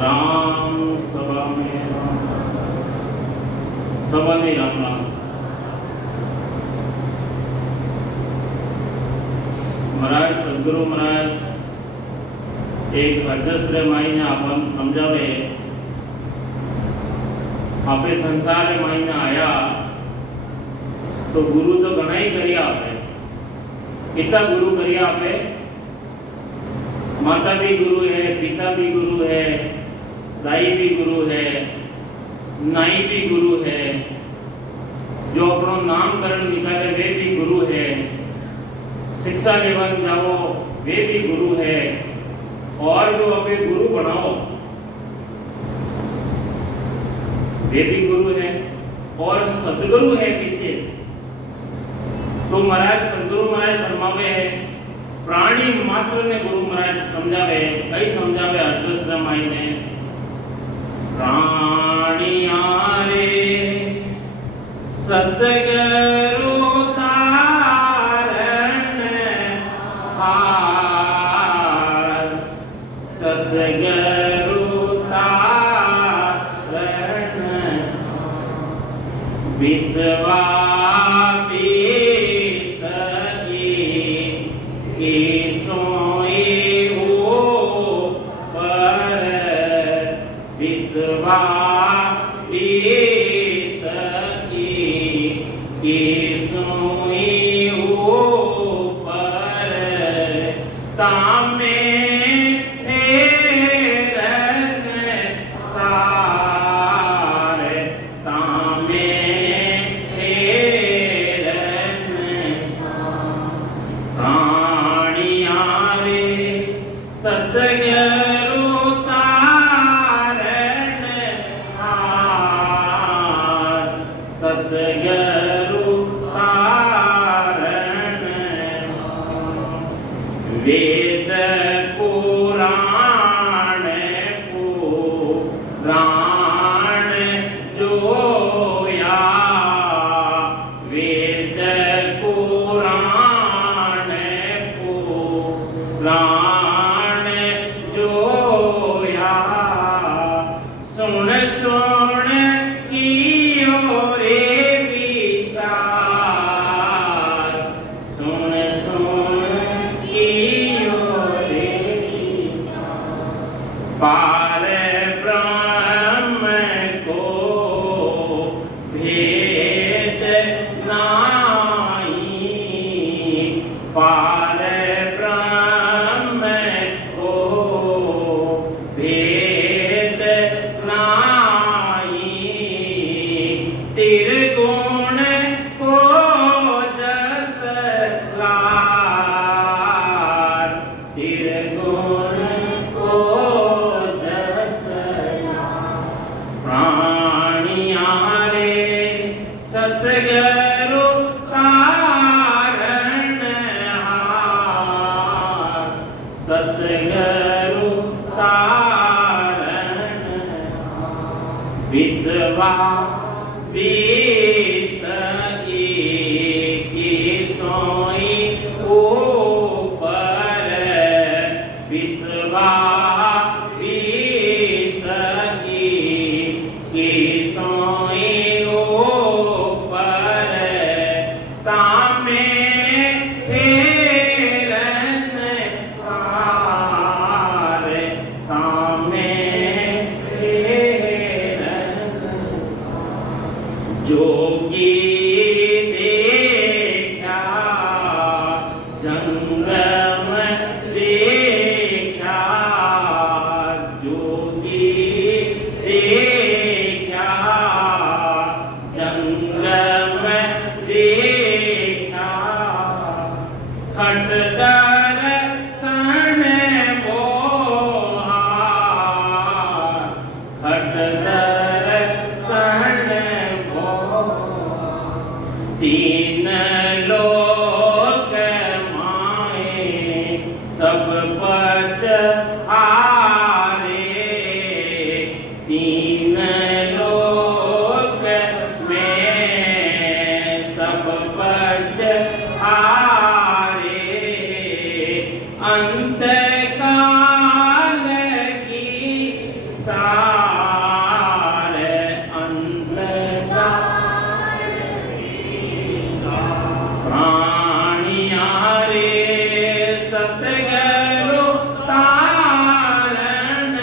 राम सभा में राम, सभा में राम नाम। महाराज सदगुरु महाराज एक अजस्र मायने आपन समझावे। आपे संसार मायने आया तो गुरु तो घना ही करिया आपे। कितना गुरु करिया आपे? माता भी गुरु है, पिता भी गुरु है, दाई भी गुरु है, नाई भी गुरु है, जो अपनो नामकरण निकाले वे भी गुरु है, शिक्षा लेवन जाओ वे भी गुरु है, और जो अबे गुरु बनाओ वे भी गुरु है, और सदगुरु है विशेष। तो महाराज सदगुरु महाराज फरमावे है प्राणी मात्र ने गुरु महाराज समझावे। कई समझावे अर्थशास्त्र मायने प्राणी आरे सतगुरु तारण हार, सतगुरु तारण विश्वा वेद पुराण पुराण जोया, वेद पुराण पुराण जोया, सुन सुन कियो रे विचार, सुन सुन पार ब्रह्म को भेद नाई, पार ब्रह्म को भेद नाई, त्रिगुण को जस लार, त्रिगुण सतगुरु तारण हार, सतगुरु तारण विश्वा विष की सोई ऊपर, विश्वा विष की सोई सार अंतकाल प्राणिया रे सतगुरु तारण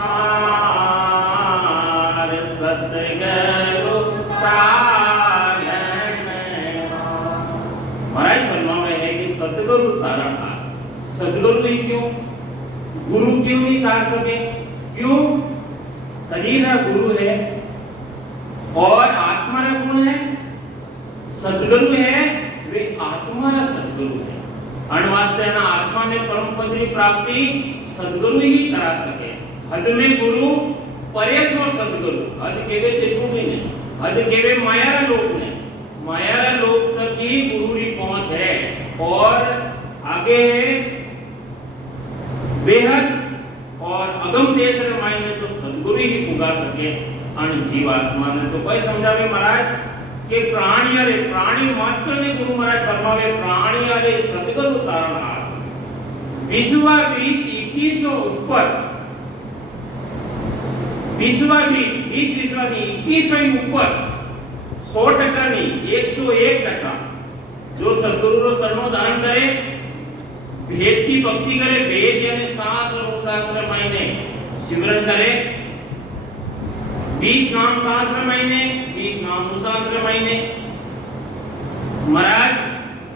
हार सतगुरु तारण महाराज फरमावे है कि सतगुरु तारण हार। सतगुरु ही क्यों, गुरु क्यों नहीं तार सके? क्यों? शरीर गुरु है और आत्मा गुण है। सतगुरु है वे आत्मा सतगुरु है। अणवास्ते आत्मा ने परम पद की प्राप्ति सतगुरु ही करा सके। हद में गुरु परेशो सतगुरु। हद केवे तेतु भी नहीं, हद केवे माया लोक ने, माया लोक तक ही गुरु की पहुंच है और आगे बेहद और अगम देश रमाई में तो सदगुरु ही पुकार सके। अण जीवात्मा ने तो कोई समझावे महाराज कि प्राणी अरे प्राणी मात्र ने गुरु महाराज फरमावे प्राणी अरे सदगुरु तारणहार। विश्वा 20 2100 ऊपर, विश्वा 20 विश्वा नहीं 2100 ऊपर 100% नहीं 101% जो सदगुरु रो शरणो दान करे, भेद की भक्ति करे, भेद यानी सांस और उसास महीने सिमरन करे, 20 नाम सांस महीने 20 नाम उसास महीने। महाराज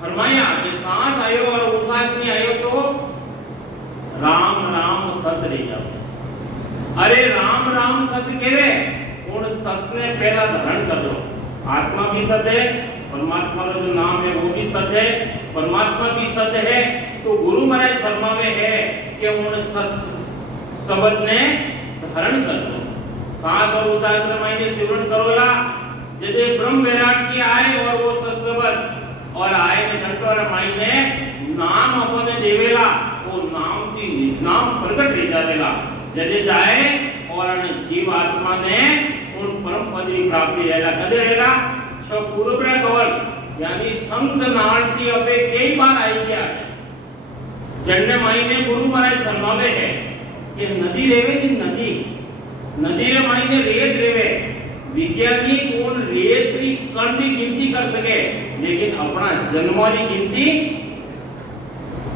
फरमाया कि सांस आयो और उसास नहीं आयो तो राम राम सत रह जाओ। अरे राम राम सत केवे उन सत ने पहला धारण कर लो। आत्मा भी सत है, परमात्मा का जो नाम है वो भी सत है, परमात्मा भी सत है। तो गुरु महाराज फरमावे है कि उन सत शब्द ने धारण कर लो। सांस और उसास महीने सिमरन करोला जदे ब्रह्म वैराग की आए और वो सत शब्द और आए ने घंटों महीने नाम अपने देवेला वो नाम की निजनाम प्रकट रह जावेला जदे जाए और जीव आत्मा ने उन परम पद की प्राप्ति रहेला। कदे रहेला? सब पूर्व कवल यानी संत नाल की अबे कई बार आई गया है। जन्ने महीने गुरु महाराज फरमावे है कि नदी रेवे की नदी, नदी रे महीने रेत रेवे। विज्ञानी उन रेत की कण की गिनती कर सके लेकिन अपना जन्मों की गिनती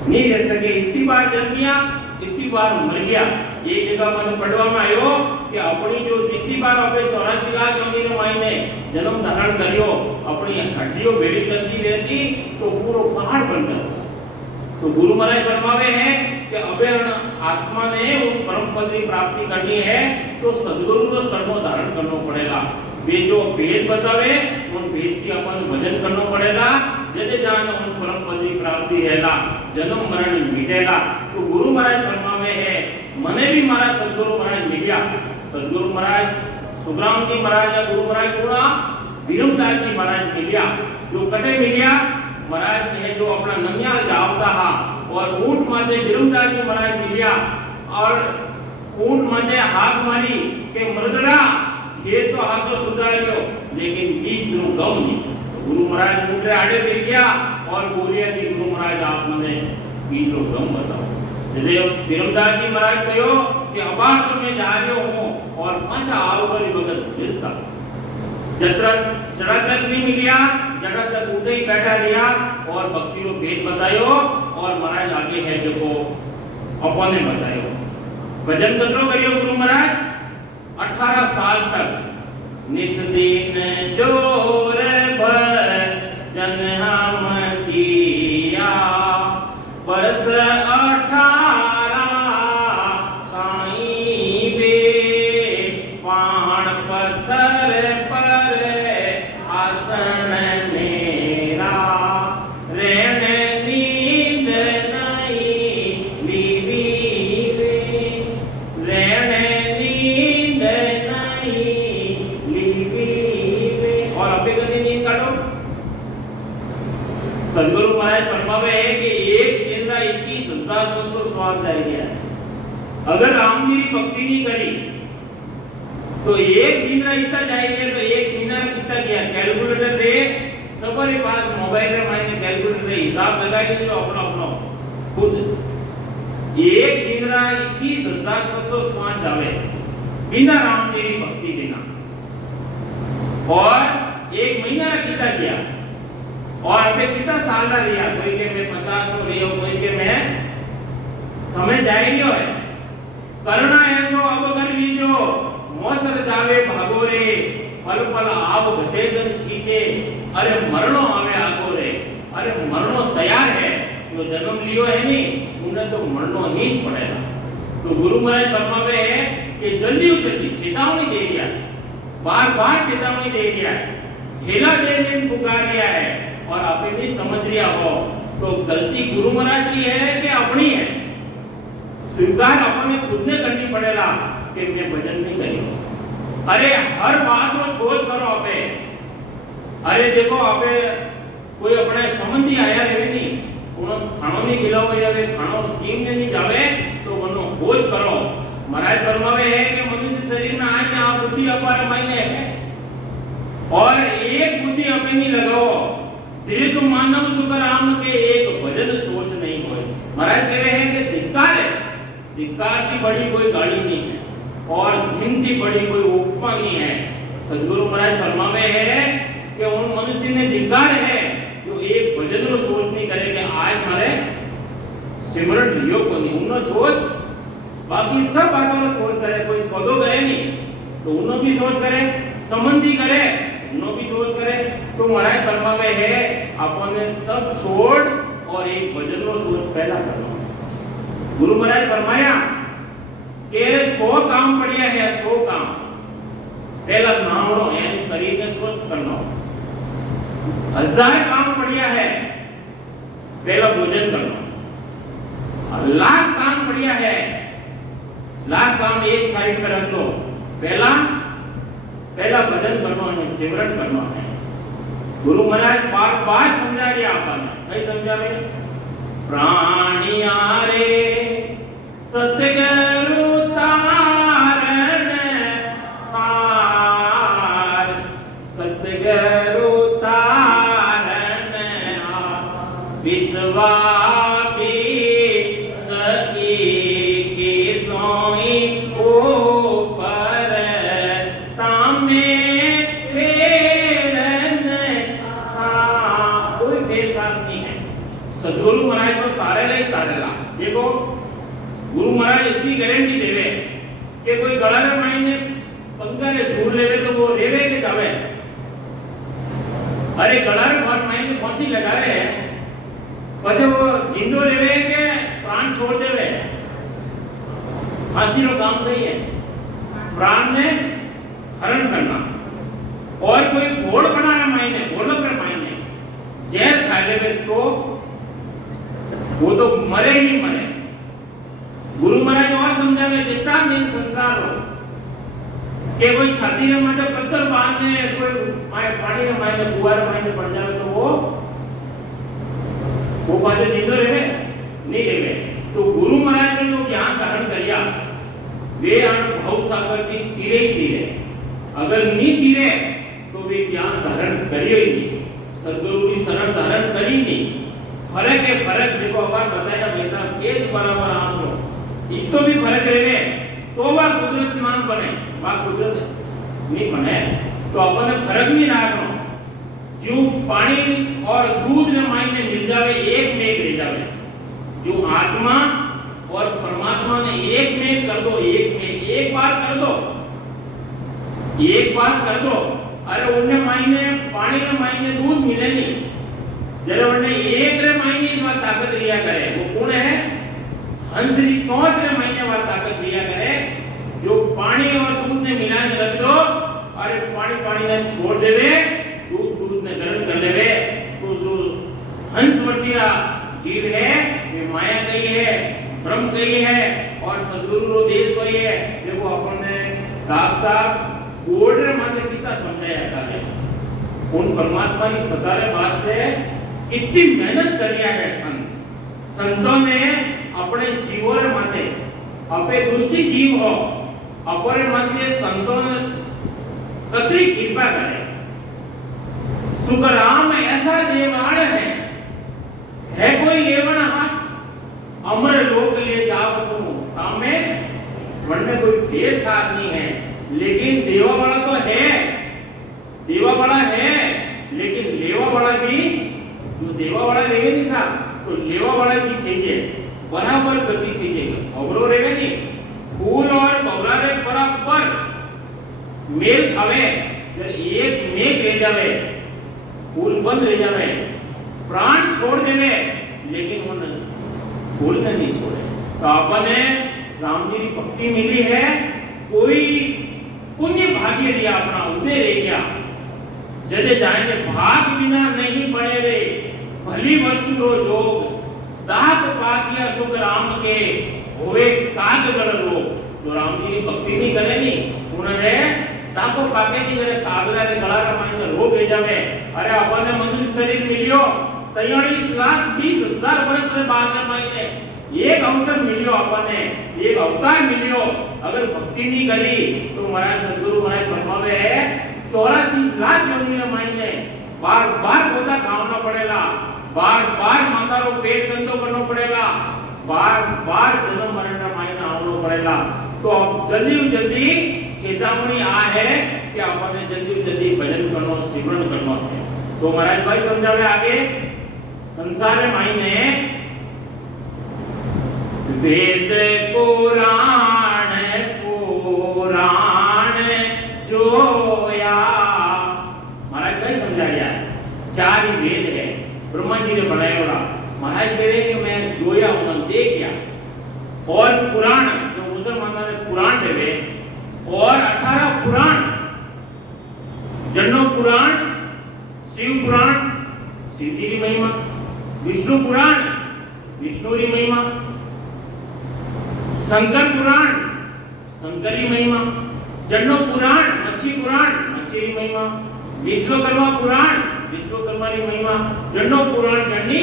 नहीं कर सके। इतनी बार जन्मिया इतनी बार मर गया। एक जगह मैंने पढ़वा में आयो कि अपनी जो जितनी बार अपने 84 लाख जमीन महीने जन्म धारण करियो अपनी हड्डियों बेड़ी करती रहती तो पूरा पहाड़ बन जाता। तो गुरु महाराज फरमावे हैं कि अबे आत्मा ने उन परम पद की प्राप्ति करनी है तो सद्गुरु को शरणो धारण करना पड़ेगा। वे जो भेद बतावे उन भेद की अपन भजन करना पड़ेगा। जदे जान उन परम पद की प्राप्ति रहेला, जन्म मरण मिटेला। तो गुरु महाराज फरमावे है मने भी मारा सद्गुरु महाराज मिलिया। सद्गुरु महाराज सुग्राम जी महाराज या गुरु महाराज पूरा विरमदास जी महाराज मिलिया। जो कटे मिलिया महाराज ने जो अपना ननियाल जावता हा और ऊंट माथे विरमदास जी महाराज मिलिया और ऊंट माथे हाथ मारी के मृदड़ा ये तो हाथों सुधारियो लेकिन बीज नो गम नहीं। गुरु महाराज मुंडे आड़े मिल गया और बोलिया कि गुरु महाराज आप मने बीज नो गम बताओ। जदे विरमदास जी महाराज कहो कि अबार तो मैं जा रहे हूं और पाछा आओ करी भगत दिलसा जत्रा जड़ा तक नहीं मिलिया, जड़ा तक उठे ही बैठा लिया और भक्ति को भेद बतायो और महाराज आगे है देखो अपने बतायो। भजन करो करियो गुरु महाराज 18 साल तक निस दिन जोर भर जन हम किया बरस 18 काई बे पाण पत्थर पर आसन मेरा रेण नींद नहीं बीवी रेण नींद नहीं बीवी। और अभी कभी नींद काटो। सदगुरु महाराज फरमावे है कि एक दिन का 21,700 श्वास जाएगा। अगर राम जी की भक्ति नहीं करी तो एक दिन का इतना जाएगा तो एक महीना कितना गया। कैलकुलेटर रे सबरे पास मोबाइल रे मायने कैलकुलेटर रे हिसाब लगा लीजिए अपना अपना खुद। एक दिन का 21,700 श्वास जावे बिना राम तेरी भक्ति बिना। और 1 महीना कितना किया और अबे कितना साल का लिया, कोई के मैं 50 हो रही हो, कोई के मैं समय जाए गयो है। करना ऐसो अब कर लीजो, मौसर जावे भागो रे, पल पल आप घटे गन छीके, अरे मरणो आवे आगो रे। अरे मरणो तैयार है, जो जन्म लियो है नहीं उन्हें तो मरणो ही पड़ेगा। तो गुरु महाराज फरमावे है कि जल्दी उतरती चेतावनी दे दिया, बार बार चेतावनी दे दिया है, हेला दे दे पुकार लिया है और आपने नहीं समझ लिया हो तो गलती गुरु महाराज की है कि अपनी है। स्वीकार अपने खुद ने करनी पड़ेगा कि मैं भजन नहीं करी। अरे हर बात को सोच करो आपे। अरे देखो आपे कोई अपने संबंधी आया रहे नहीं, उन्होंने खानो नहीं खिलाओ भाई, खानो टीम ने नहीं जावे तो उन्होंने खोज करो। महाराज फरमावे है कि मनुष्य शरीर में आए आप बुद्धि अपार मायने है और एक बुद्धि अपने नहीं लगाओ, दीर्घ मानव सुख राम के एक भजन सोच नहीं होए। महाराज कह रहे हैं कि धिक्कार है, धिक्कार की बड़ी कोई गाली नहीं है और धीन की बड़ी कोई उपमा नहीं है। सदगुरु महाराज फरमावे है कि उन मनुष्य ने धिक्कार है जो एक भजन रो सोच नहीं करे कि आज मारे सिमरन लियो को नहीं, उन्नो सोच बाकी सब बातों रो सोच करे। कोई सौदो करे नहीं तो उन्नो भी सोच करे, संबंधी करे उन्नो भी सोच करे। तो महाराज फरमावे है अपने सब छोड़ और एक भजन रो सोच पहला करना। गुरु महाराज फरमाया कि 100 काम पड़िया है, 100 काम। पहला नावड़ो यानी शरीर ने स्वस्थ करना, 1000 काम बढ़िया है, पहला भोजन करना, 1,00,000 काम बढ़िया है, 1,00,000 काम एक साइड पे रख लो, पहला भजन करना है, सिमरन करना है। गुरु महाराज बार बार समझा दिया आपने, नहीं समझा रे? प्राणिया रे सतगुरु तारण हार, सतगुरु विश्वा भी सई के सोई ऊपर तामे फेरन सा, कोई फेर साथ नहीं है। सदगुरु महाराज तो तारेला। देखो गुरु महाराज इतनी गारंटी देवे कि कोई गला रे मायने पंगा रे झूर लेवे तो वो रेवे के जावे। अरे गला रे बहुत मायने फांसी लगा रहे हैं पछे वो जिंदो लेवे के प्राण छोड़ देवे, फांसी रो काम नहीं है, प्राण ने हरण करना। और कोई घोड़ बना रहा मायने, घोड़ों पर मायने जहर खा लेवे तो वो तो मरे ही मरे। गुरु महाराज और समझावे जितना दिन संसार हो कि कोई छाती में माथे पत्थर बांधे, कोई पानी में मायने कुआर मायने पड़ जावे तो वो बात जिंदो रहे नहीं रहे। तो गुरु महाराज ने जो ज्ञान धारण किया वे भव सागर की तीरे ही तीरे, अगर नहीं तीरे तो वे ज्ञान धारण करियो ही नहीं, सदगुरु की शरण धारण करी नहीं। फर्क है, फर्क देखो अब बताया वैसा केस बराबर आप लोग इतो भी फर्क रहे तो वह कुदरत मान बने, वह कुदरत नहीं बने तो अपन फर्क नहीं रखना। जो पानी और दूध ने मायने मिल जावे एक में ले जावे, जो आत्मा और परमात्मा ने एक में कर दो, एक में एक बार कर दो, एक बार कर दो। अरे उन्हें मायने पानी में मायने दूध मिले नहीं, जब उन्हें एक रे मायने इस बात ताकत लिया करे वो कौन है? हंसरी चौथ रे मायने बात ताकत लिया करे जो पानी और दूध ने मिला के रख दो। अरे पानी ने छोड़ देवे, दूध ने ग्रहण कर लेवे तो जो हंसवर्तीरा जीव है वे माया कही है, ब्रह्म कही है और सदगुरु रो देश कही है। देखो अपन ने साहब ओल्डर माते कितना समझाया है, उन परमात्मा की सतारे बात है कितनी मेहनत करिया है। संतों ने अपने जीवों रे माते अपे दुष्टी जीव हो अपने माते संतों ने कतरी कृपा करे। सुखराम ऐसा देवाड़ है कोई लेवण हाथ अमर लोक ले जाओ सुनो, हमें वरने कोई फेस हाथ नहीं है। लेकिन देवा वाला तो है, देवा वाला है, लेकिन लेवा वाला भी, जो देवा वाला रहेगा नहीं साहब, तो लेवा वाला भी चाहिए, बराबर गति चाहिए, अवरो रहेगा नहीं, फूल और बवरा रे बराबर मेल खावे, एक मेघ रह जावे, फूल बंद रह जावे, प्राण छोड़ देवे, लेकिन वो फूल ने नहीं छोड़े। तो आपने राम जी की भक्ति मिली है, कोई पुण्य भाग्य लिया अपना, उन्हें ले गया, जदे जाने भाग बिना नहीं बने रे, भली वस्तु रो जोग, दात पाकिया सुख राम के, होवे काग गल रोग। तो राम जी की भक्ति नहीं करे नहीं, उन्होंने दातो पाके नहीं करे, कागला ने गला रमाई ने रोग ले जावे। अरे अपन ने मनुष्य शरीर मिलियो 43,20,000 वर्ष से बाद में मायने एक अवसर मिलियो, अपने एक अवतार मिलियो, अगर भक्ति नहीं करी तो महाराज सदगुरु महाराज फरमावे है 84 लाख योनि ने मायने बार बार पोता खावना पड़ेगा, बार बार माता रो पेट गंदो करनो पड़ेगा, बार बार जन्म मरण रा मायने आवनो पड़ेगा। तो अब जल्दी चेतावनी आ है कि अपने जल्दी भजन करनो, सिमरन करनो है। तो महाराज भाई समझावे आगे, संसार मायने वेद पुराण जोया, महाराज भाई समझा गया, 4 ही वेद है, ब्रह्मा जी ने बनाया बड़ा, महाराज कह रहे कि मैं जोया हूं, देख गया, और पुराण जो मुसलमानों ने पुराण देवे, और 18 पुराण, जन्नो पुराण, शिव पुराण, शिव जी की महिमा, विष्णु पुराण, विष्णु की महिमा, शंकर पुराण, शंकर की महिमा, जन्नो पुराण, मच्छी पुराण, मच्छी की महिमा, विश्वकर्मा पुराण, विश्वकर्मा की महिमा, जन्नो पुराण जन्नी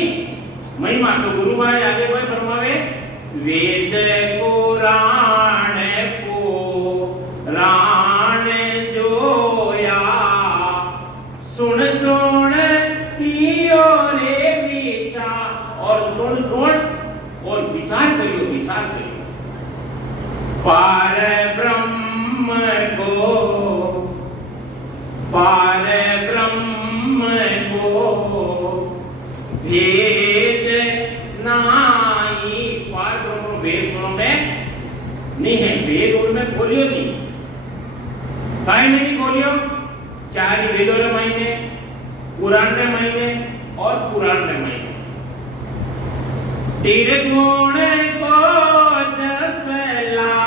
महिमा। तो गुरु महाराज आगे कोई फरमावे, वेद पुराण जोया, सुन तियो रे विचार, और सुन और विचार करियो, पार ब्रह्म को भेद नाई, पार ब्रह्म भेद में नहीं है, भेद उनमें खोलियो नहीं, काहे नहीं खोलियो, 4 ही वेदों रे मायने, पुराण रे मायने और पुराण रे मायने, तेरे गुण को जसलार,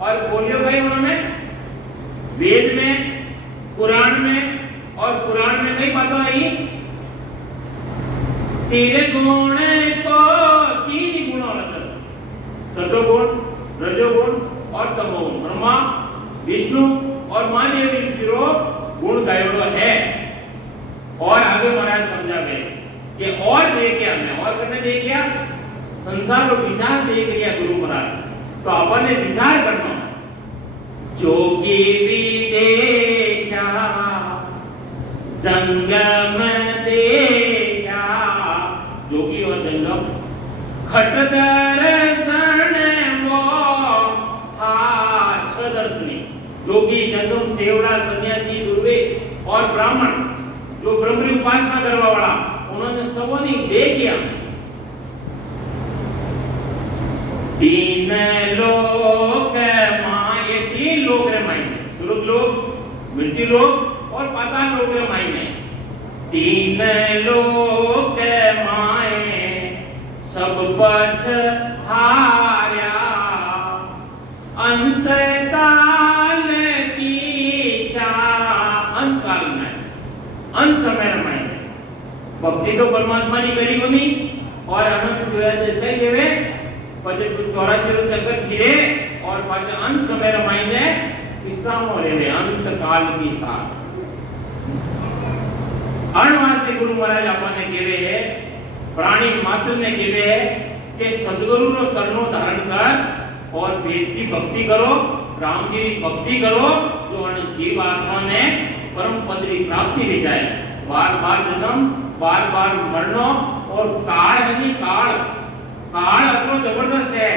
और बोलियो भाई उन्होंने वेद में, पुराण में, और पुराण में कई बातें आई, तेरे गुण को 3 गुण होना, सतोगुण, रजोगुण और तमोगुण, ब्रह्मा विष्णु और महादेव की गुण गायब है। और आगे महाराज समझा गए कि और दे क्या, मैं और करने दे क्या, संसार और विचार दे गया गुरु महाराज। तो अपन ने विचार करना, जोगी भी देखा जंगम देखा, जोगी और जंगम, खट दर्शन वो हाथ दर्शनी, जोगी जंगम सेवड़ा सन्यासी गुरुवे और ब्राह्मण जो ब्रह्म की उपासना करवा वाला, उन्होंने सबोनी देख लिया। 3 लोक माये, 3 लोक रे मायने, सुरग लोक, मृत्यु लोक और पाताल लोक रे मायने, 3 लोक माये सब पछ हार्या, अंत काल की चा, अंत काल में, अंत समय में भक्ति तो परमात्मा की करी होनी, और अनंत जो है देते देवे पजे 84 चक्कर गिरे, और पाछे अंत समय रमाइने विश्राम लेवे, अंत काल की साथ अणवास गुरु महाराज आपने केवे है, प्राणी मात्र ने केवे है कि सद्गुरु रो शरणो धारण कर और वेद की भक्ति करो, राम जी की भक्ति करो, जो अन जीव आत्मा ने परम पद की प्राप्ति ले जाए। बार बार जन्म, बार बार मरनो, और काल है नहीं, काल अतरो जबरदस्त है,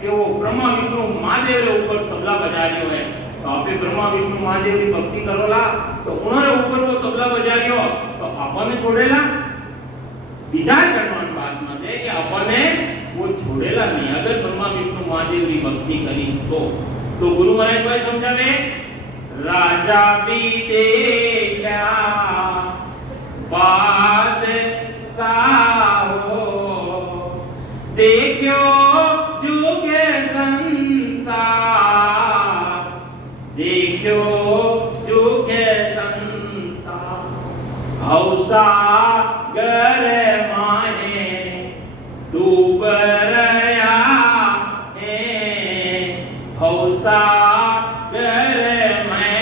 कि वो ब्रह्मा विष्णु महादेव रे ऊपर तबला बजा रह्यो है। तो आपे ब्रह्मा विष्णु महादेव की भक्ति करोला तो उन्होंने ऊपर वो तबला बजा रह्यो तो आपने छोड़ेला। विचार करवानी बात में है कि आपने वो छोड़ेला नहीं। अगर ब्रह्मा विष्णु महादेव की भक्ति करी तो गुरु महाराज भाई समझावे राजा भी देखा बादशाहो देखो जुगे संसार देखो जुगे संसार हौसा गर माने डूब रया है हौसा गर में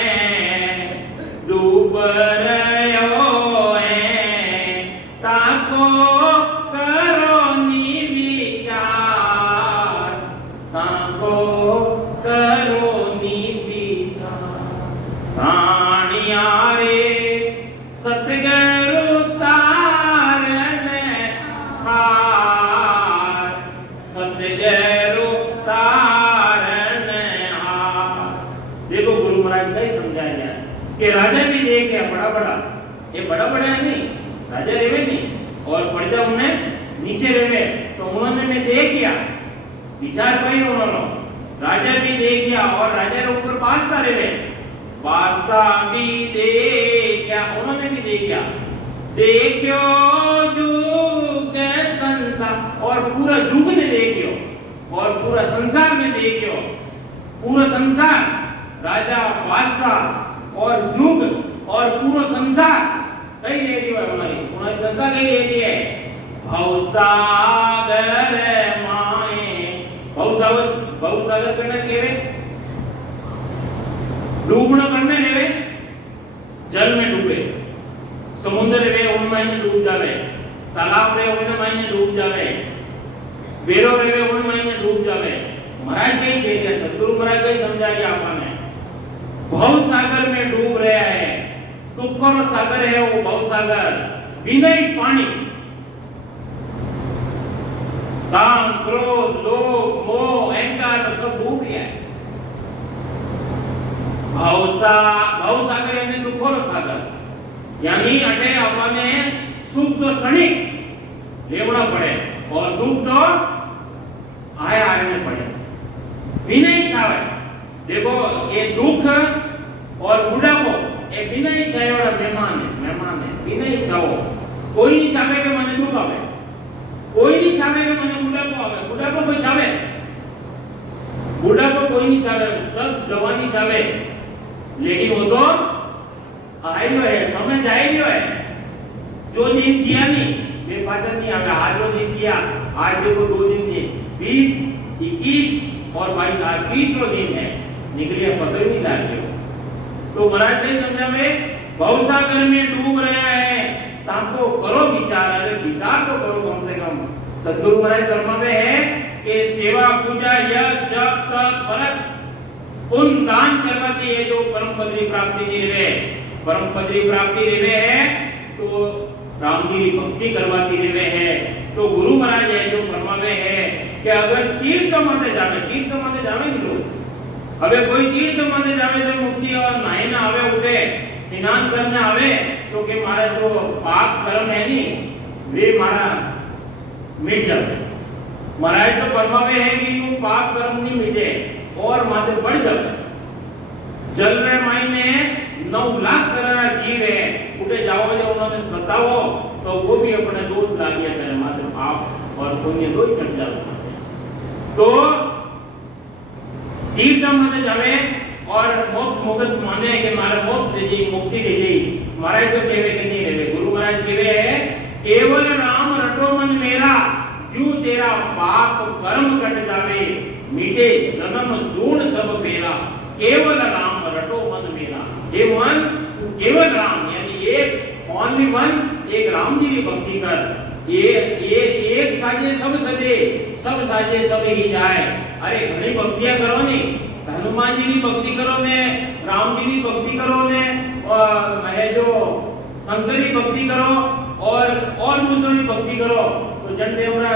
डूब रयो है ताको करो नी विचार ताको करो नी विचार तानिया रे सतगुरु तारण हार सतगुरु तारण हार। देखो गुरु महाराज का ही समझाया कि राजा भी देख गया बड़ा बड़ा, ये बड़ा बड़ा है नहीं, राजा रेवे नहीं और प्रजा उन्हें नीचे रेवे। तो उन्होंने ने देख किया विचार कही उन्होंने राजा भी देख गया और राजा के ऊपर बादशाह रेवे बादशाह भी देख गया उन्होंने भी देख गया देखो जुग संसार और पूरा जुग ने देखियो और पूरा संसार में देखियो पूरा संसार राजा बादशाह और जुग और पूरा संसार कई एरिया है हमारी उन्हें दशा कई एरिया है भवसागर माए भवसागर करने केवे डूबना करने लेवे जल में डूबे समुद्र रे उनमें डूब जावे तालाब रे उनमें डूब जावे बेरो रे उनमें डूब जावे। महाराज कई कह सतगुरु महाराज कई समझा दिया आपने भव सागर में डूब रहा है तुक्कर सागर है वो भव सागर विनय पानी काम क्रोध लोभ मोह अहंकार सब डूब गया है। भव सागर यानी तुक्कर सागर यानी अटे अपने सुख तो क्षणिक लेवना पड़े और दुख तो आया आने पड़े विनय चाहे। देखो ये दुख और बुढ़ापो ये बिना ही चाहे वाला मेहमान है बिना ही चाहो कोई नहीं चाहे कि मने दुख आवे कोई नहीं चाहे कि मने बुढ़ापो आवे बुढ़ापो कोई चाहे बुढ़ापो कोई नहीं चाहे सब जवानी चाहे लेकिन वो तो आयो है समय जाएगा है जो दिन दिया नहीं मैं पाचन नहीं आवे आज जो दिन दिया आज देखो 2 दिन दिए 20 21 और 22 30 दिन है निकलिए पता ही नहीं लगे। तो महाराज ने समझा में भवसागर में डूब रहा है ताको करो विचार अरे विचार तो करो कम से कम। सद्गुरु महाराज कर्म में है कि सेवा पूजा यज्ञ जप तप व्रत उन दान करवाती है जो परम पदवी प्राप्ति की रेवे परम पदवी प्राप्ति रेवे है तो राम जी की भक्ति करवाती रेवे है। तो गुरु महाराज है जो कर्म में है कि अगर तीर्थ माते जावे नहीं लोग अबे कोई तीर्थ माते जावे तो मुक्ति और नहाने आवे उठे स्नान करने आवे तो के मारा जो पाप कर्म है नहीं वे मारा मिट जावे। महाराज तो कर्म में है कि वो पाप कर्म नहीं मिटे और माते बढ़ जावे। जल रहे महीने 9 लाख करोड़ जीव है उठे जाओ जो उन्होंने सताओ तो वो भी अपने दोष लागिया करे माते पाप और पुण्य दो ही चढ़ जाते। तो तीर्थ माते जावे और मोक्ष मुक्त माने कि मारे मोक्ष दे दी मुक्ति दे दी। महाराज तो कहवे कि नहीं रहे गुरु महाराज कहवे है केवल राम रटो मन मेरा जो तेरा पाप कर्म कट जावे मिटे जन्म जोड़ सब फेरा केवल राम रटो मन मेरा। ये मन केवल राम यानी एक ओनली वन एक राम जी की भक्ति कर ये एक साजे सब साजे सब ही जाए। अरे घणी भक्तियां करो नहीं हनुमान जी की भक्ति करो ने राम जी की भक्ति करो ने और है जो शंकर की भक्ति करो और दूसरों की भक्ति करो तो जन देवरा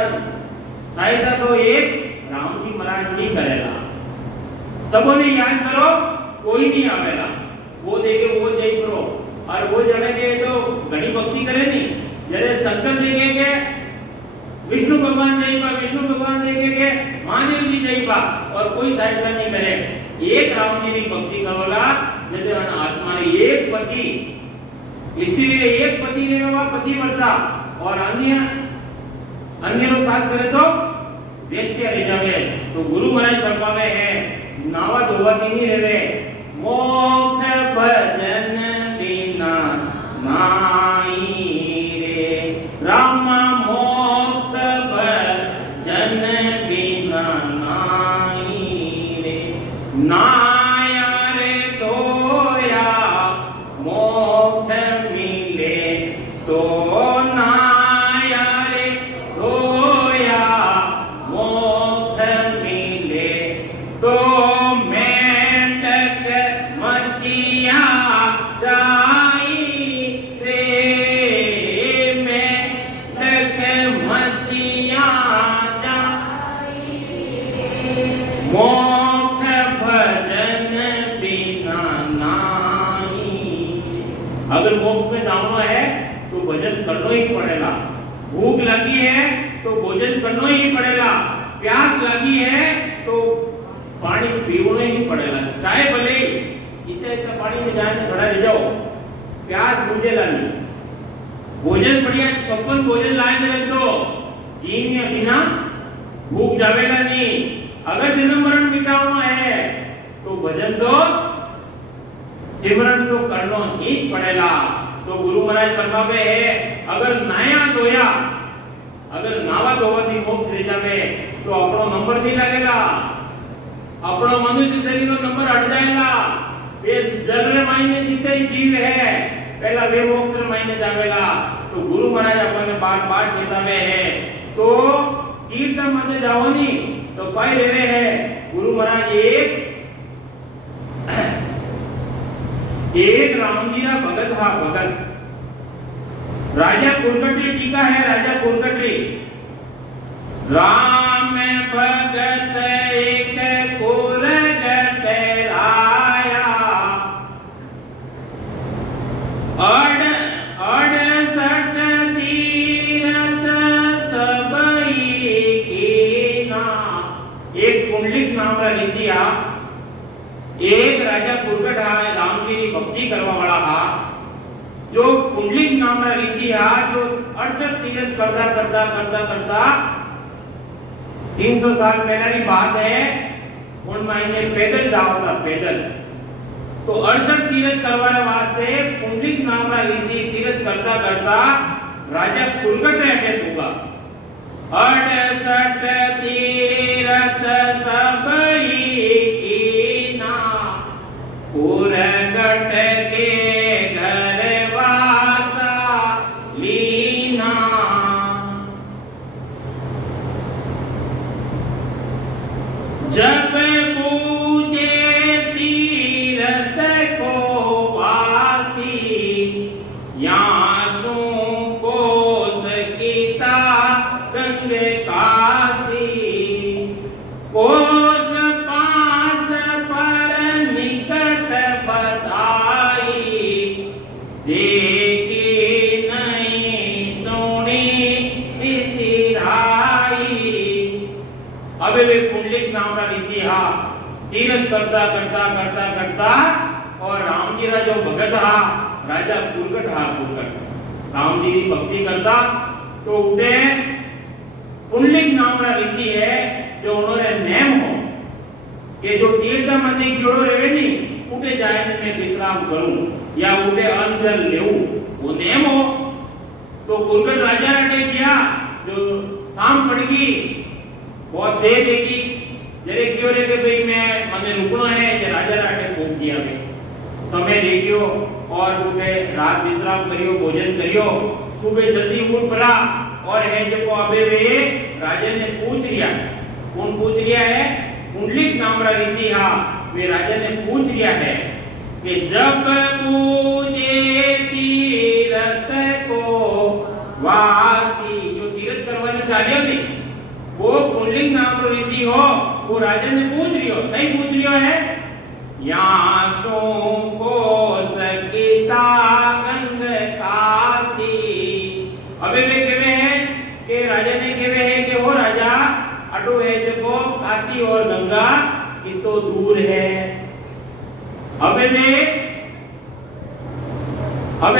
सहायता तो एक राम जी महाराज नहीं करेला। सबोने याद करो, कोई नहीं आवेला। वो देखे वो जय करो और वो जने के तो घनी भक्ति करे नहीं। जरे संकल्प देखे के विष्णु भगवान जय पा, विष्णु भगवान देखे के महादेव जी जय पा और कोई साइड का नहीं करे। एक राम जी की भक्ति करोला जदे आत्मा रे एक पति, इसलिए एक पति लेवा पति वर्ता और अन्य रो साथ करे तो देश रह जावे। तो गुरु महाराज फरमावे है नावा धोवा नहीं रहवे, मोक्ष भजन बिना नाई रे रामा, मोक्ष भजन बिना नाई रे। नाया रे धोया मोक्ष मिले तो नाया रे धोया मोक्ष मिले तो मेंढक मछिया जाई रे, मेंढक मछिया जाई रे, मोक्ष भजन बिना नाई। अगर मोक्ष में जाना है तो भजन करना ही पड़ेगा। भूख लगी है तो भोजन करना ही पड़ेगा। प्यास लगी है तो पानी पीना ही पड़ेगा। चाहे भले इतना इतना पानी में जाने खड़ा रह जाओ, प्यास बुझेगा नहीं। भोजन बढ़िया 56 भोजन लाए रख दो, जीव में बिना भूख जावेगा नहीं। अगर जन्म मरण मिटाना है तो भजन तो सिमरन तो करना ही पड़ेगा। तो गुरु महाराज फरमावे है अगर नाया धोया, अगर नावा धोवाથી मोक्ष ले जावे तो अपनो नंबर नहीं लगेगा, अपनो मनुष्य शरीर नो नंबर हट जाएगा। वे जल रे मायने जीते ही जीव है, पहला वे मोक्ष रे मायने जावेगा। तो गुरु महाराज अपने बार-बार चेतावे है। तो तीर्थ मत जाओ नहीं तो पाई रहे हैं। गुरु महाराज एक राम जी का भगत हा भगत। राजा कुलकर्णी टीका है, राजा कुलकर्णी राम भगत एक कुलगट आया, अड़सठ तीरथ सबई कीना। एक पुंडलिक नाम का ऋषि आ, एक राजा कुलकट है राम जी की भक्ति करवा वाला हा। जो पुंडलिक नाम का ऋषि हा जो 68 तीरथ करता करता करता करता 300 साल पहले की बात है। उन महीने पैदल जाओ था, पैदल। तो 68 तीरथ करवाने वास्ते पुंडलिक नाम का ऋषि तीरथ करता करता राजा कुलकट अटैक होगा। 68 तीरथ सबई कीना, कुलकट के घर वासा लीना। जब पूजे तीरथ को वासी, यासु कोस कीता संग कासी। कोस पास पर निकट बताई, देखी नहीं सुनी बिसिराई। अबे वे पुंडलिक नाम का ऋषि हा तीरथ करता करता करता करता और राम जी का जो भगत हा राजा कुलकट हा, कुलकट राम जी की भक्ति करता। तो उठे पुंडलिक नाम का ऋषि है जो उन्होंने नेम हो कि जो तीर्थ मंदिर जोड़ो रहे नहीं उठे जाए मैं विश्राम करूं या उठे अन्न जल लेऊं, वो नेम हो। तो कुलकट राजा ने किया, जो शाम पड़गी बहुत देर देगी, जरे क्यों रे के भाई मैं मने रुकना है जे राजा राटे भोग दिया वे समय देखियो और उठे रात विश्राम करियो, भोजन करियो, सुबह जल्दी उठ पड़ा। और है जो अबे वे राजा ने पूछ लिया, कौन पूछ लिया है? पुंडलिक नाम का ऋषि हा, वे राजा ने पूछ लिया है कि जब पूजे तीरथ को वासी, जो तीरथ करवाने चाहे थे वो पुल्लिंग नाम रो ऋषि हो वो राजा ने पूछ रियो कई पूछ रियो है यासो को सकिता गंग काशी। अबे वे कहवे है कि राजा ने कहवे है कि वो राजा अटो है जो काशी और गंगा कितो दूर है। अबे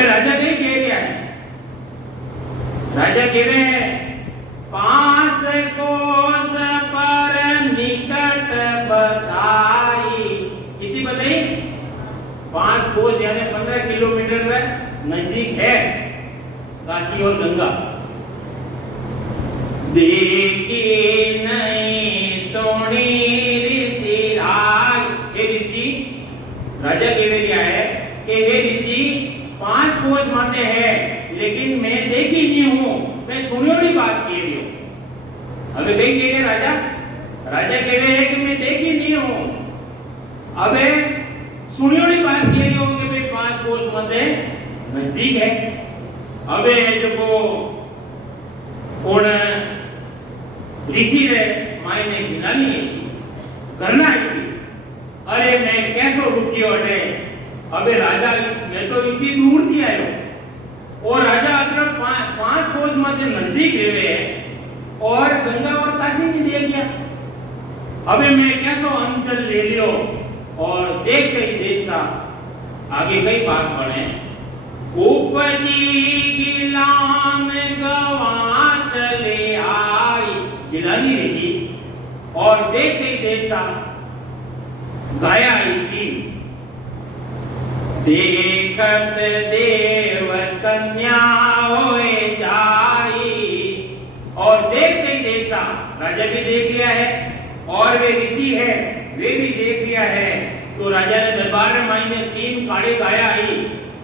राजा ने कह दिया है राजा कहवे है 5 कोस पर निकट बताई। कितनी बताई 5 कोस यानी 15 किलोमीटर नजदीक है काशी और गंगा। देखी नहीं सोनी ऋषि राज। हे ऋषि राजा कहवे क्या है कि हे ऋषि 5 कोस माते हैं लेकिन मैं देखी नहीं हूं मैं सुनियोड़ी बात कह रही हूं। अबे भाई कह राजा कह रहे हैं कि मैं देखी नहीं हूं अबे सुनियोड़ी बात कह रही हूं कि भाई 5 कोस मते नजदीक है। अबे जो वो उन ऋषि रे मायने गिनानी है करना है अरे मैं कैसो रुकियो अटे। अबे राजा मैं तो इतनी दूर थी आयो और राजा अगर 5 कोस मध्य नजदीक रहे और गंगा और काशी नहीं दे गया। अबे मैं कैसो अंचल ले लियो और देखते ही देखता आगे कई बात बढ़े उपजी गिलान गवा चले आई। गिलानी रही और देखते ही देखता गाया आई थी देखत देव कन्या होए जाई। और देखते ही देखता राजा भी देख लिया है और वे ऋषि है वे भी देख लिया है। तो राजा ने दरबार में माई ने 3 काड़े गाया आई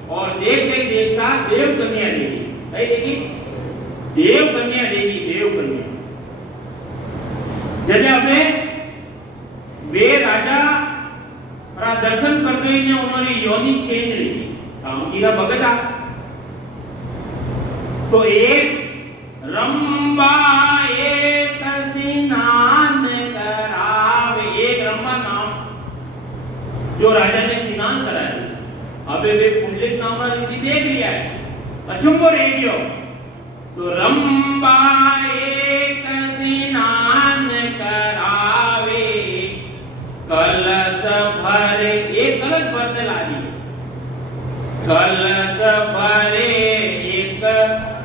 और देखते ही देखता देव कन्या देगी। नहीं देखी देव कन्या देगी देव कन्या। जब वे राजा दर्शन करते ही उन्होंने योनि चेंज ली कीरा भगता। तो एक रंबा एक स्नान करावे। एक रंबा नाम जो राजा ने स्नान कराया। अबे वे पुंडलिक नाम का ऋषि देख लिया है अचंभो रह गयो। तो रंबा एक स्नान करावे कलश भरे एक कलश भरने लागी कलश भरे एक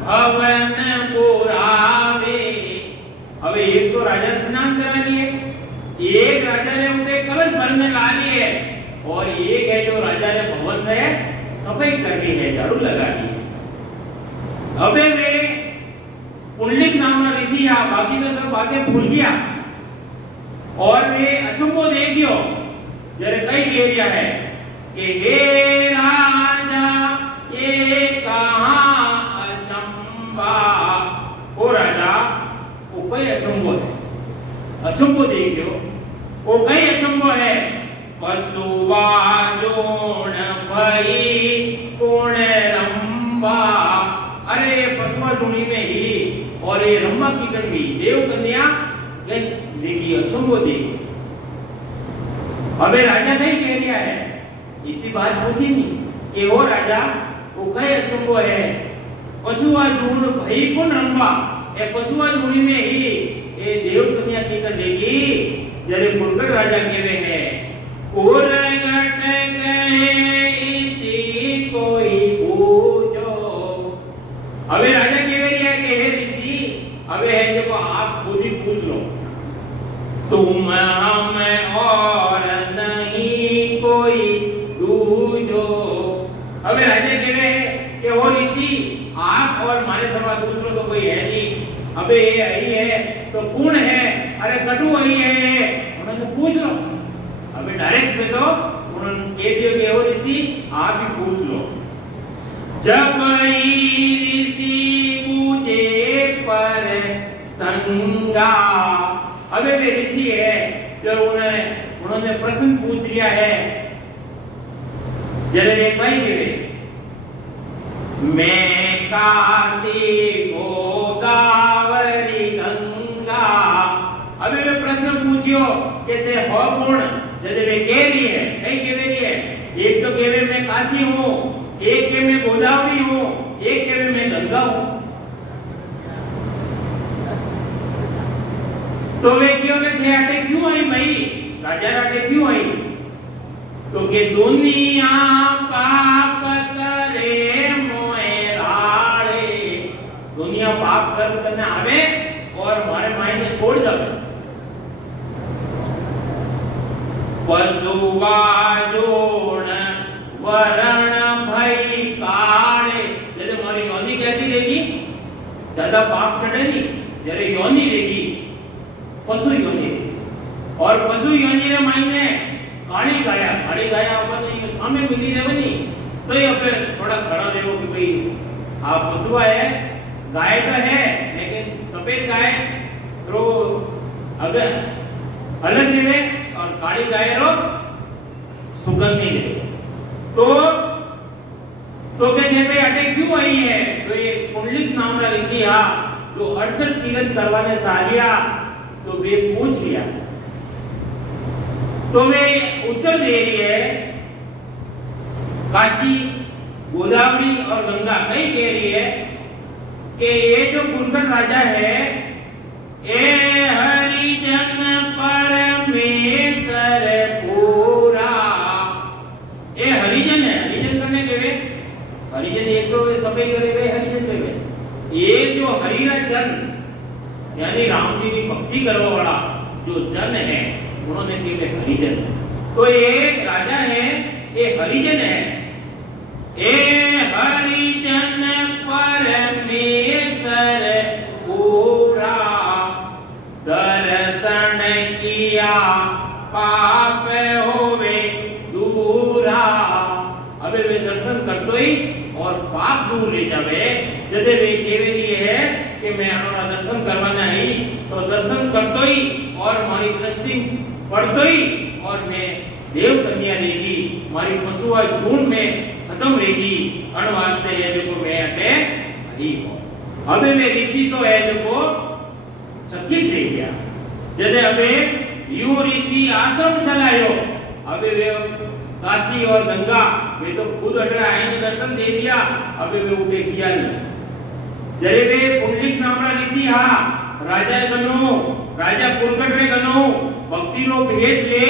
भवन पुरावे। अबे एक तो राजा स्नान करा लिए एक राजा ने उनके कलश भरने ला लिए और एक है जो राजा ने भवन में सफाई करनी है झाड़ू लगा दी। अबे वे पुंडलिक नाम का ऋषि या बाकी तो सब बातें भूल गया और वे अचंभो देखियो जरे कई एरिया है कि हे राजा ये कहां अचंबा। ओ राजा वो कई अचंभो है अचंभो देखियो वो कई अचंभो है। पशुवा जोण भई पुण्य रंबा। अरे पशुवा जोड़ी में ही और ये रंबा की भी देव कन्या देखिए अचंभो देखिए। अबे राजा नहीं कह दिया है इतनी बात पूछी नहीं कि वो राजा वो कहे अचंभो है। पशुआ जूण भई पुण्य रंबा ए पशुआ जोड़ी में ही ये देव कन्या की देगी। जरे मुनगढ़ राजा कहवे है उलगट गए इसी कोई पूजो। अबे राजा कहवे है कि हे ऋषि अबे है जो आप खुद ही पूछ लो तुम हम और नहीं कोई दूजो। अबे राजा कहवे कि वो ऋषि आप और हमारे सवा दूसरों तो कोई है नहीं। अबे ये आई है तो कौन है अरे कटु आई है उन्होंने पूछ लो। अबे डायरेक्ट में तो उन्होंने कह दिया कि वो ऋषि आप ही पूछ लो। जब ऋषि पूछे पर संगा। अबे वे ऋषि है जो उन्होंने प्रश्न पूछ लिया है। जरे एक भाई के मैं काशी गोदावरी गंगा पूछियो के ते हो कौन जदे वे कह रही है कई कह रही है एक तो कहवे मैं काशी हूं, एक के मैं गोदावरी हूं, एक कहवे मैं गंगा हूं। तो वे क्यों ने थे आटे क्यों आई भाई राजा राटे क्यों आई तो के दुनिया पाप करे मोए राड़े दुनिया पाप करने आवे और हमारे मायने छोड़ जावे पशुवा जोड़ वरण भई काले जैसे हमारी योनि कैसी रहेगी ज्यादा पाप चढ़े नहीं जरे योनि रहेगी पशु योनि और पशु योनि रे मायने काली गाया अपन सामे मिली रहेवनी तो ये अपने थोड़ा खड़ा रहेवो कि भाई आप पशु है गाय तो है लेकिन सफेद गाय रो अगर अलग देवे और काली गाय रो सुगंध नहीं देवे तो कहते भाई अटे क्यों आई है तो ये पुंडलिक नाम का ऋषि हा जो 68 तीर्थ करवाने चालिया तो वे पूछ लिया तो वे उत्तर दे रही है काशी गोदावरी और गंगा कई कह रही है कि ये जो कुंदन राजा है ए हरिजन परमेश्वर पूरा ए हरिजन है हरिजन करने के वे हरिजन एक तो सभी करे वे हरिजन पे वे ये जो हरिरा जन यानी राम जी की भक्ति करने वाला जो जन है उन्होंने कहे हरिजन तो ये राजा है ये हरिजन है ए हरिजन परमेश्वर पूरा दर्शन किया पाप होवे दूरा अबे वे दर्शन करतो ही और पाप दूर ले जावे जदे वे केवे लिए है कि मैं हमारा दर्शन करवाना है तो दर्शन करतो ही और हमारी दृष्टि पढ़तो ही और मैं देव कन्या लेगी हमारी पशुआ जून में खत्म रहेगी अण वास्ते है जो मैं अटे ही हूं अबे मैं ऋषि तो है जो चकित रह गया जदे अबे यू ऋषि आश्रम चलायो अबे वे काशी और गंगा वे तो खुद अटरा आए दर्शन दे दिया अबे वे उठे किया नहीं जरे वे पुंडलिक नामना ऋषि हा राजा गनो राजा पुरकट रे गनो भक्ति नो भेद ले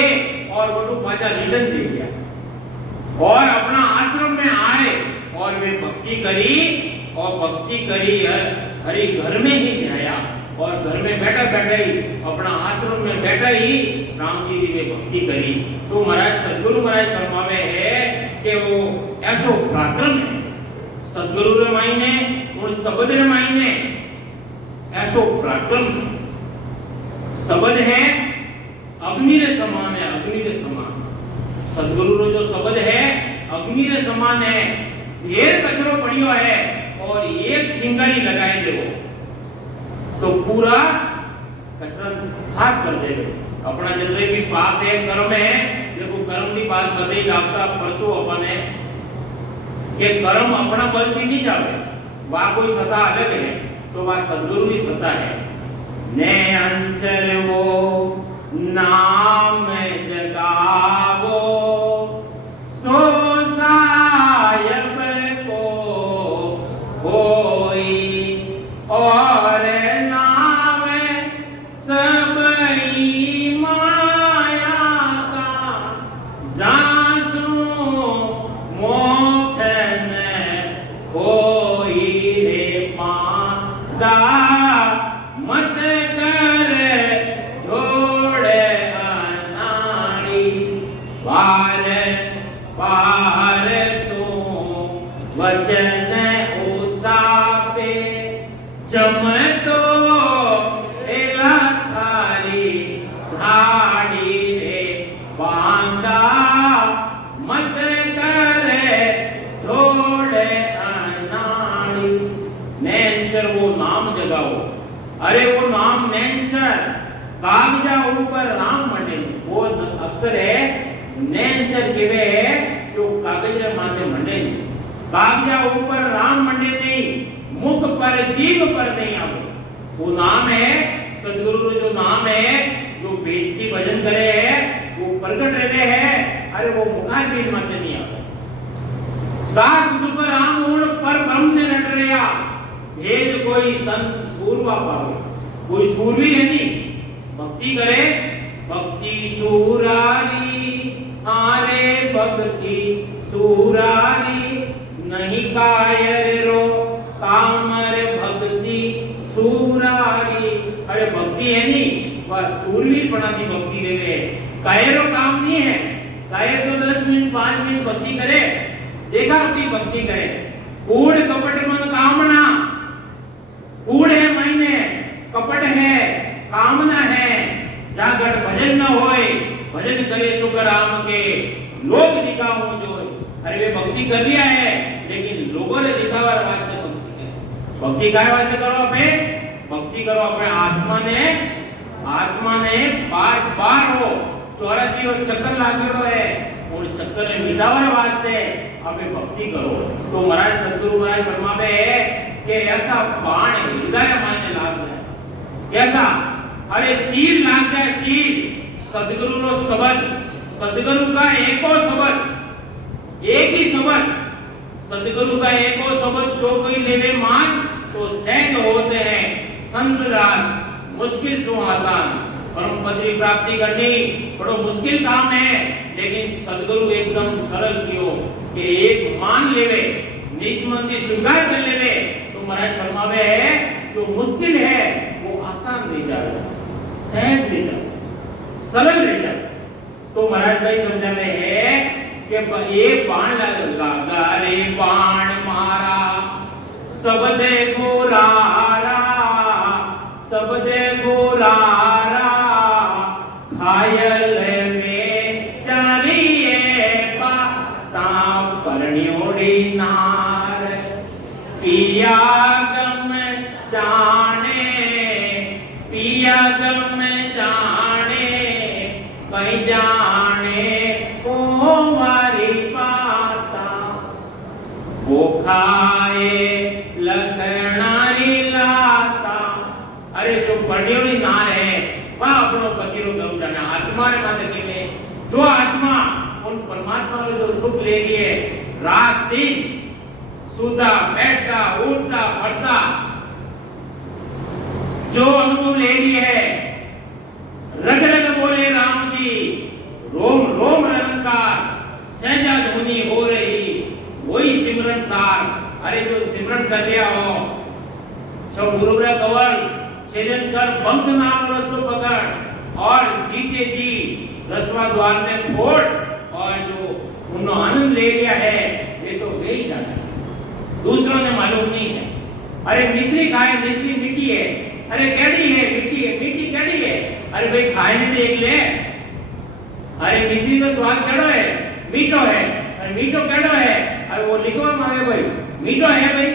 और बड़ू पाचा रिटर्न दे दिया और अपना आश्रम में आए और वे भक्ति करी हरि घर में ही आया और घर में बैठा ही अपना आश्रम में बैठा ही राम जी की वे भक्ति करी तो महाराज सद्गुरु महाराज फरमावे है कि वो ऐसो पराक्रम है सद्गुरु रे मायने और शब्द रे मायने ऐसो पराक्रम शब्द है अग्नि रे समान है अग्नि रे समान सद्गुरु रो जो शब्द है अग्नि रे समान है ढेर कचरो पड़ियो है और एक चिंगारी लगाए देवो तो पूरा कचरा साफ कर देवे अपना जितने भी पाप है कर्म है देखो कर्म की बात बताई लागता परसों अपने कि कर्म अपना बल से नहीं जावे वहां कोई सत्ता अलग है तो वहां सद्गुरु की सत्ता है ने अंचर वो नाम जगावो सो सायब को होई और नाम सबई माया का जासु मोखन होई रे पादा मत कर जोड़े अनाड़ी पार पार तू वचन उतापे जम तो एला थारी धाड़ी रे बांधा मत करे जोड़े अनाड़ी नैनचर वो नाम जगाओ अरे वो नाम नैनचर कागजा ऊपर राम मंडे वो अक्षर है नैनचर केवे है जो कागज रे माथे मंडे कागजा ऊपर राम मंडे नहीं मुख पर जीभ पर नहीं आवे वो नाम है सद्गुरु जो नाम है जो बेइज्जती भजन करे है वो प्रगट रहते हैं, अरे वो मुखार भी माते नहीं आता। दास सुपर राम उड़ पर ब्रह्म ने रट रहा, भेद कोई संत सूरवा पावे। कोई सूरवी है नहीं, भक्ति करे, भक्ति सूरारी, आरे भक्ति सूरारी, नहीं कायर रो कामर भक्ति सूरारी। अरे भक्ति है नहीं, वह सूरवी पना की भक्ति देवे, कायरो काम नहीं है। कायर तो 10 मिनट 5 मिनट भक्ति करे, देखा अपनी भक्ति करे। कूड़ कपट मन कामना, कूड़ है मायने, कपट है, कामना है, जागर भजन न होए, भजन करे सुख राम के, लोग दिखाओ जो। अरे वे भक्ति कर लिया है, लेकिन लोगों ने दिखावा वास्ते भक्ति करे। भक्ति काय वास्ते करो अपने? भक्ति करो अपने आत्मा ने बार हो 84 और चक्कर लागेलो है, और चक्कर ने मिटावा वास्ते अपने भक्ति करो। तो महाराज सतगुरु महाराज फरमावे है कि ऐसा बाण हृदय माने लाग जाए, कैसा? अरे तीर लाग जाए, तीर सतगुरु नो शब्द, सतगुरु का एको शब्द, एक ही शब्द, सतगुरु का एको शब्द जो कोई लेवे मान तो सैन होते हैं संत राज। मुश्किल सो आसान, परम पद की प्राप्ति करनी बड़ा मुश्किल काम है, लेकिन सतगुरु एकदम सरल कियो कि एक मान लेवे, निज मन की स्वीकार कर लेवे, तो महाराज फरमावे है जो मुश्किल है वो आसान नहीं जाएगा, सहज नहीं जाएगा, सरल नहीं जाएगा। तो महाराज भाई समझावे है कि ये बाण लगा रे बाण मारा, सब देखो लारा, सब देखो लारा, घायल में जानिए पाता परण्योड़ी नार, पिया गम जाने, पिया गम जाने, कहीं जाने को मारी पाता, वो खाए लखनारी लाता। अरे जो परण्योड़ी नार है वह अपनो पतिरो गौ जाने, आत्मा रे माते के में जो आत्मा उन परमात्मा में जो सुख ले रही है, रात दिन सोता बैठता उठता पड़ता जो अनुभव ले रही है, रग रग बोले राम जी, रोम रोम रंकार, सहजा धुनी हो रही, वही सिमरन सार। अरे जो सिमरन कर लिया हो, सब गुरु रे कवल छेदन कर बंक नाम रस्तो पकड़, और जीते जी 10वां द्वार में फोड़, और जो उन्होंने आनंद ले लिया है ये तो वे ही जाना है, दूसरों ने मालूम नहीं है। अरे मिश्री खाए, मिश्री मीठी है, अरे कैडी है, मीठी है, मीठी कैडी है, अरे भाई खाए ने देख ले, अरे मिश्री का स्वाद कैडो है, मीठो है, अरे मीठो कैडो है, अरे वो लिखो मांगे भाई मीठो है भाई,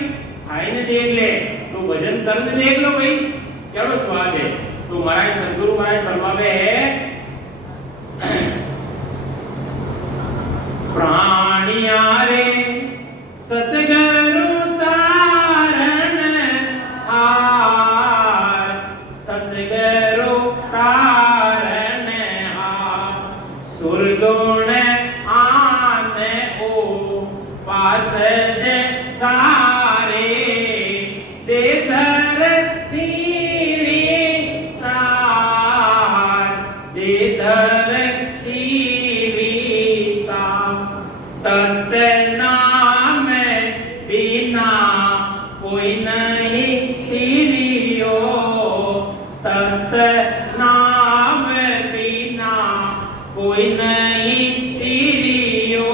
खाए ने देख ले, तो भजन करने देख लो भाई कैडो स्वाद है। तो महाराज सतगुरु महाराज फरमावे है प्राणिया रे सतगुरु तारण हार, सतगुरु तारण हार, सुरगुण आने ओ पास दे सारे, दे धर सीवी तार, दे धर सीवी तार, तत् नाम बिना कोई नहीं हिरियो, तत् नाम बिना कोई नहीं हिरियो,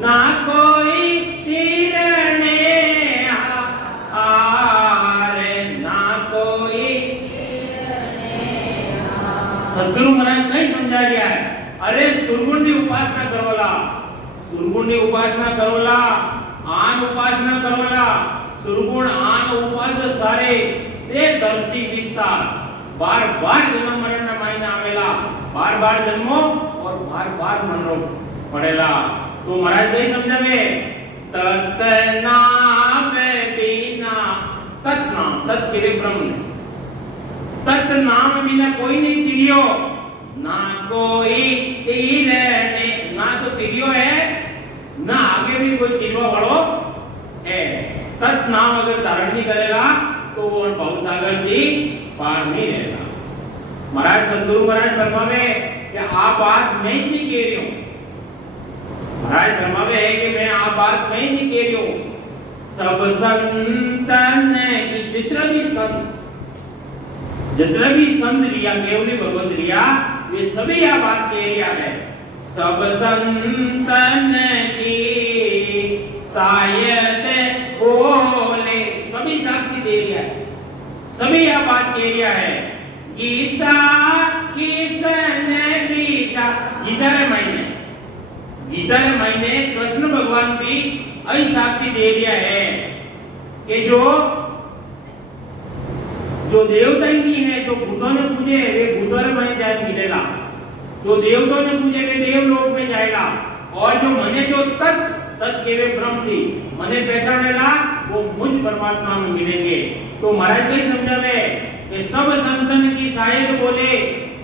ना कोई हिरणे आरे, ना कोई सदगुरु महाराज नहीं समझा गया है। अरे सुरगुण की उपासना करोला, सुरगुण की उपासना करोला, आन उपासना करोला, सुरगुण आन उपास सारे ते दर्शी विस्तार, बार बार जन्म मरण ना मायने आवेला, बार बार जन्मो और बार बार मरणो पड़ेला। तो महाराज नहीं समझावे तत् नाम बिना, तत् नाम, तत् के ब्रह्म, तत् नाम बिना कोई नहीं तिरियो, ना कोई तीरने, ना तो तिरियो है, ना आगे भी कोई तिरवा वालो है। तत् नाम अगर धारण नहीं करेगा तो वो भव सागर दी पार नहीं रहेगा। महाराज संतूर महाराज फरमावे कि आप बात मैं नहीं कह रही हूं। महाराज फरमावे है कि मैं आप बात मैं नहीं कह रही हूं। सब संतन की जितने भी संत लिया केवली भगवत लिया वे सभी यह बात कह रिया है। सब संतन की सायत बोले, सभी साक्षी दे रिया है, सभी यह बात कह रिया है। गीता किसन गीता गीता महीने कृष्ण भगवान भी ऐसी साक्षी दे दिया है कि जो देवता ही है, जो भूतों ने पूजे वे भूतों में जाए मिलेगा, जो देवताओं ने पूजे वे देवलोक में जाएगा, और जो मने जो तत् के वे ब्रह्म थी मने पहचानेगा वो मुझ परमात्मा में मिलेंगे। तो महाराज कई समझावे कि सब संतन की शायद बोले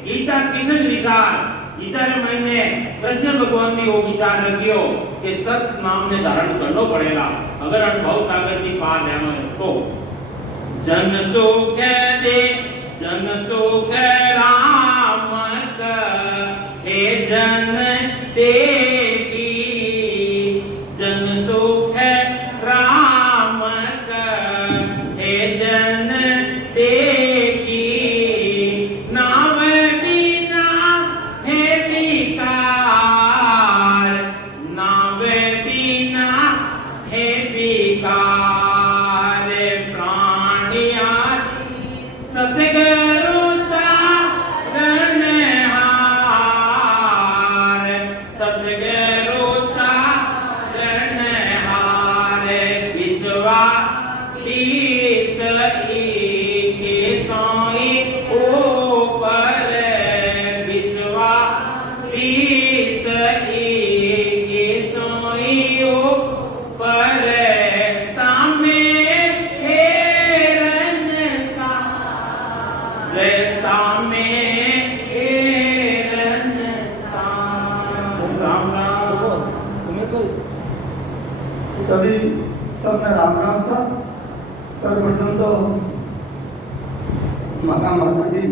गीता किसन विचार, गीता रे महीने कृष्ण भगवान भी वो विचार रखियो कि तत् नाम ने धारण करना पड़ेगा अगर अनुभव सागर की पार लेना है तो। जन सुख दे जन सुख राम का हे जन देगी, जन सुख राम का हे जन देगी, नाम बिना है विकार, नाम बिना है विकार, सतगुरु चरण हार, सतगुरु चरण हार, विश्वास के सोई ऊपर, विश्वास के सोई ऊपर, सभी सबने राम राम सा। सर्वप्रथम तो माता माता जी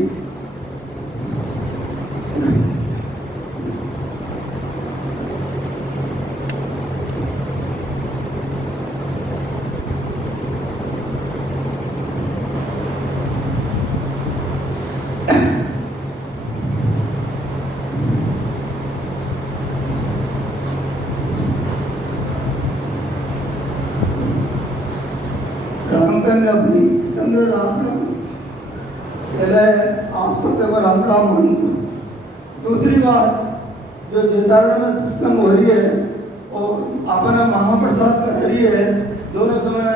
अपनी संग राम राम पहले आप सबको राम राम मानू। दूसरी बात जो जेतारण में सत्संग हो रही है और अपना महाप्रसाद कर रही है, दोनों समय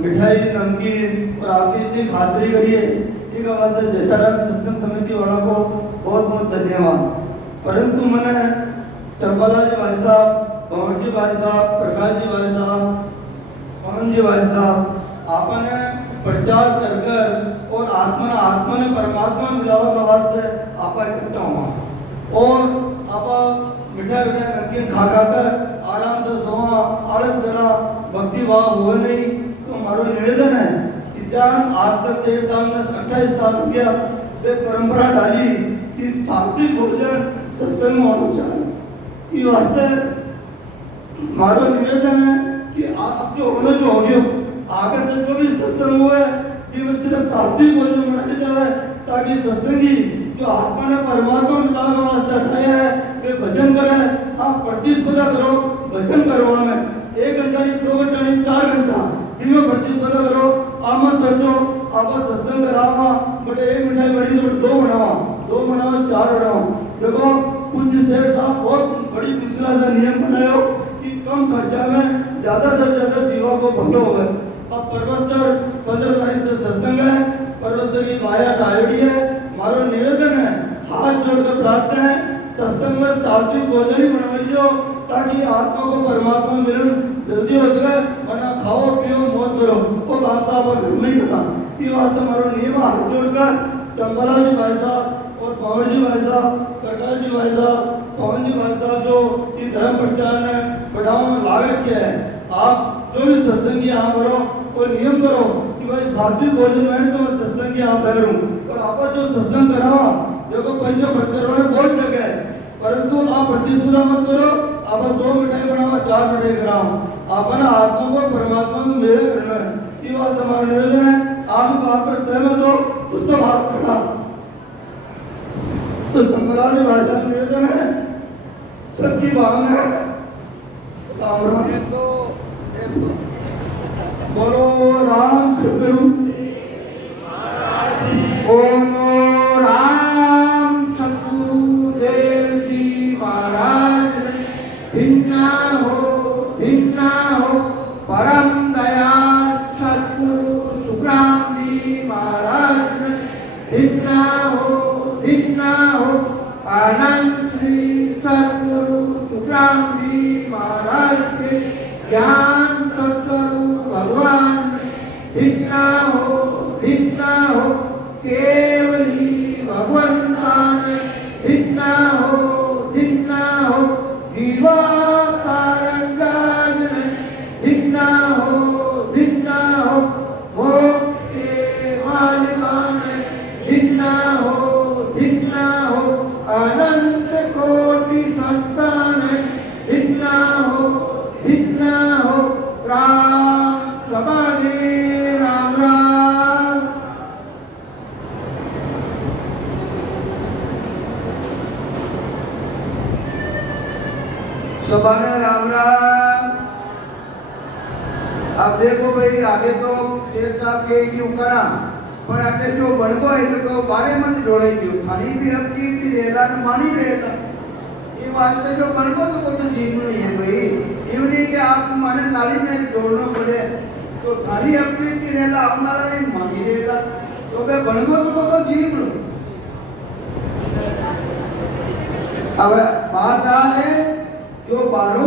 मिठाई नमकीन और आपकी इतनी खातरी करिए, एक वास्ते जेतारण सत्संग समिति वाला को बहुत बहुत धन्यवाद। परंतु मैंने चंपला जी भाई साहब, कंवर जी भाई साहब, प्रकाश जी भाई साहब, पवन जी भाई साहब, आपने प्रचार कर कर और आत्मा ने परमात्मा मिलावा का वास्ते आपा इकट्ठा हुआ और आपा मिठाई नमकीन खा कर आराम से सोवा, आलस करा, भक्ति भाव हुए नहीं। तो हमारा निवेदन है कि जान आज तक से 28 साल हो गया वे परंपरा डाली कि सात्विक भोजन सत्संग में होना चाहिए। ये वास्ते हमारा निवेदन है कि आप जो होना जो हो गया आगे से जो भी सत्संग हुए ये सिर्फ सात्विक भोजन बनाया जाए ताकि सत्संगी जो आत्मा ने परमात्मा मिला के वास्ते हटाया है वे भजन करें। आप प्रतिस्पर्धा करो भजन करो में 1 घंटा नहीं 2 घंटा नहीं 4 घंटा इनमें प्रतिस्पर्धा करो। आप सोचो आप सत्संग करावा बट 1 मिठाई बड़ी तो 2 बनावा 4 बनाओ। देखो पूज्य सेठ साहब बहुत बड़ी मुश्किल से नियम बनाए कि कम खर्चा में ज्यादा से ज्यादा जीवा को भंडो हो। अब परमेश्वर 15 तारीख से सत्संग है, परमेश्वर की माया डायरी है। हमारा निवेदन है हाथ जोड़कर प्रार्थना है सत्संग में सात्विक भोजन ही बनवाइयो ताकि आत्मा को परमात्मा मिलन जल्दी हो सके, वरना खाओ पियो मौज करो वो बात आप घर में ही करा। ये वास्ते हमारा नियम हाथ जोड़कर चंबला जी भाई साहब और पवन जी भाई साहब, करटाल जी भाई साहब, पवन जी भाई साहब जो ये धर्म प्रचार में बढ़ावा में लाग रखे हैं। आप जो भी सत्संग यहाँ करो और नियम करो कि भाई सात्विक भोजन में तो मैं सत्संग यहाँ बैठूं और आप जो सत्संग कराओ देखो पैसे खर्च करो ने बहुत जगह है, परंतु आप प्रतिस्पर्धा मत करो। आप 2 मिठाई बनाओ 4 मिठाई कराओ, अपना आत्मा को परमात्मा में मेल करना है। ये बात हमारा निवेदन है। आप बात पर सहमत हो तो सब हाथ खड़ा। तो चंबला जी भाषा में निवेदन है, सबकी भावना है। राम राम बोलो राम सतगुरु बोलो राम सतगुरुदेव जी महाराज धिन्ना हो परम दयाल सतगुरु सुखराम जी महाराज धिन्ना हो आनंद श्री सतगुरु सुखराम जी महाराज के ज्ञान सत्स्वरूप भगवान धिन्ना हो केवली भगवंतान धिन्ना हो जीवा कारण राजन धिन्ना हो मोक्ष के मालिकान धिन्ना हो अनंत कोटि संतान धिन्ना हो राम समाधि राम राम। सभाने राम राम। अब देखो भाई आगे तो शेर साहब के ही करा पर अटे जो बनगो है जो बारे मत जोड़े जो थानी भी अब कीर्ति रहेला न मानी रहेला। ये वास्ते जो बनगो तो वो तो जीव नहीं है भाई, इवनी के आप माने ताली में जोड़ना पड़े तो थानी अब कीर्ति रहेला हमारा नहीं मानी रहेला तो वे बनगो तो जीव लो। अब बात आ है जो बारो